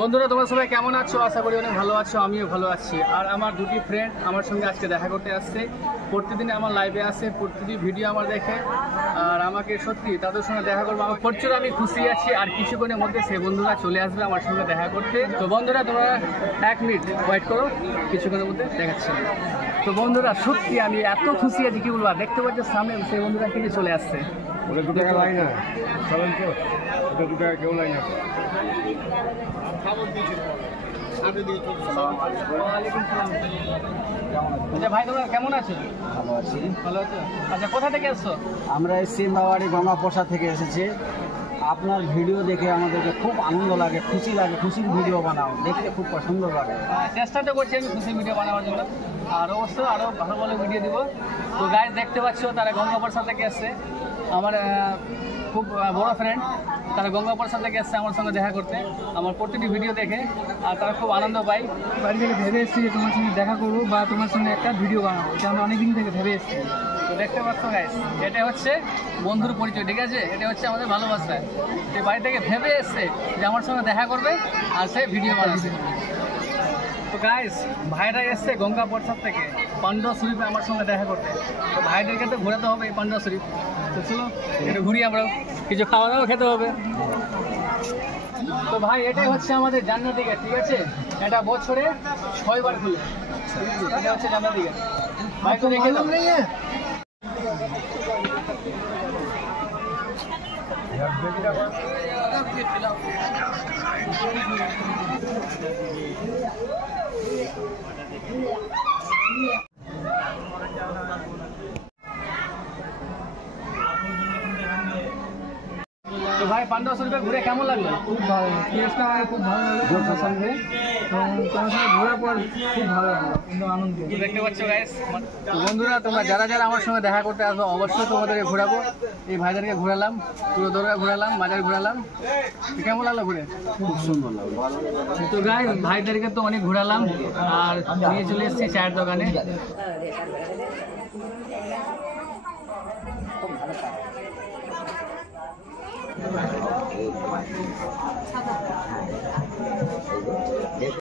বন্ধুরা তোমরা সবাই কেমন আছো? আশা করি অনেক ভালো আছো, আমিও ভালো আছি। আর আমার দুটি ফ্রেন্ড আমার সঙ্গে আজকে দেখা করতে আসছে। প্রতিদিন আমার লাইভে আসে, প্রতিদিন ভিডিও আমার দেখে। আর আমাকে সত্যি তাদের সঙ্গে দেখা করবো আমার প্রচুর আমি খুশি আছি। আর কিছুক্ষণের মধ্যে সে বন্ধুরা চলে আসবে আমার সঙ্গে দেখা করতে। তো বন্ধুরা তোমরা 1 মিনিট ওয়েট করো, কিছুক্ষণের মধ্যে দেখাচ্ছি। তো বন্ধুরা সত্যি আমি এত খুশি আছি কি বলবো। দেখতে পাচ্ছি সামনে সেই বন্ধুরা কিন্তু চলে আসছে। ওটা 2 টাকা লাইন আছে চলেন তো, ওটা 2 টাকা কেউ লাইন আছে। আচ্ছা ভাই তোমরা কেমন আছো? ভালো আছি। ভালো আছো? আচ্ছা কোথা থেকে এসছো? আমরা এসছি মাওয়ারি গঙ্গাপোষা থেকে এসেছি। আপনার ভিডিও দেখে আমাদেরকে খুব আনন্দ লাগে, খুশি লাগে। খুশির ভিডিও বানাও, দেখতে খুব পছন্দ লাগে। চেষ্টা তো করছি আমি খুশি ভিডিও বানাবার জন্য, আর অবশ্যই আরও ভালো ভালো ভিডিও দিব। তো গাইজ দেখতে পাচ্ছ তারা গঙ্গাপোষা থেকে এসছে। আমার খুব বড় ফ্রেন্ড, তারা গঙ্গাপোষা থেকে এসছে আমার সঙ্গে দেখা করতে, আমার প্রতিটি ভিডিও দেখে। আর তারা খুব আনন্দ পায়। বাড়ি থেকে ভেবে এসেছি যে তোমার সঙ্গে দেখা করবো বা তোমার সঙ্গে একটা ভিডিও বানাবো, এটা আমি অনেকদিন থেকে ভেবে এসেছি। তো দেখতে পাচ্ছ গাইজ, এটা হচ্ছে বন্ধুর পরিচয়, ঠিক আছে? এটা হচ্ছে আমাদের ভালোবাসা। সে বাড়ি থেকে ভেবে এসছে যে আমার সঙ্গে দেখা করবে আর সে ভিডিও বানাবে। তো গাইস ভাইরা এসছে গঙ্গাপোষা থেকে পান্ডা শরীফে আমার সঙ্গে দেখা করতে। তো ভাইদেরকে তো ঘোরাতে হবে এই পান্ডা শরীফ। তো চলো একটু ঘুরি, আমরাও কিছু খাওয়া দাওয়া খেতে হবে। তো ভাই এটাই হচ্ছে আমাদের জান্নাতি গেট, ঠিক আছে? এটা বছরে 6 বার খুলে। এটা হচ্ছে জান্নাতি গেট। ভাই তো দেখে দাও। তো ভাই পান্ডা শরীফে ঘুরে কেমন লাগলো? খুব ভালো, প্লেসটা আমার খুব ভালো লাগলো তোমার সঙ্গে। এবং তোমার সঙ্গে ঘোরার পর খুব ভালো লাগলো, কিন্তু আনন্দ। তো দেখতে পাচ্ছ গাইস, তো বন্ধুরা তোমরা যারা যারা আমার সঙ্গে দেখা করতে আসবো অবশ্যই তোমাদেরকে ঘোরাবো। এই ভাইদেরকে ঘোরালাম, পুরো দরগা ঘোরালাম, বাজার ঘোরালাম। কেমন লাগলো ঘুরে? খুব সুন্দর লাগলো। তো গাইস ভাইদেরকে তো অনেক ঘোরালাম আর নিয়ে চলে এসেছি চায়ের দোকানে।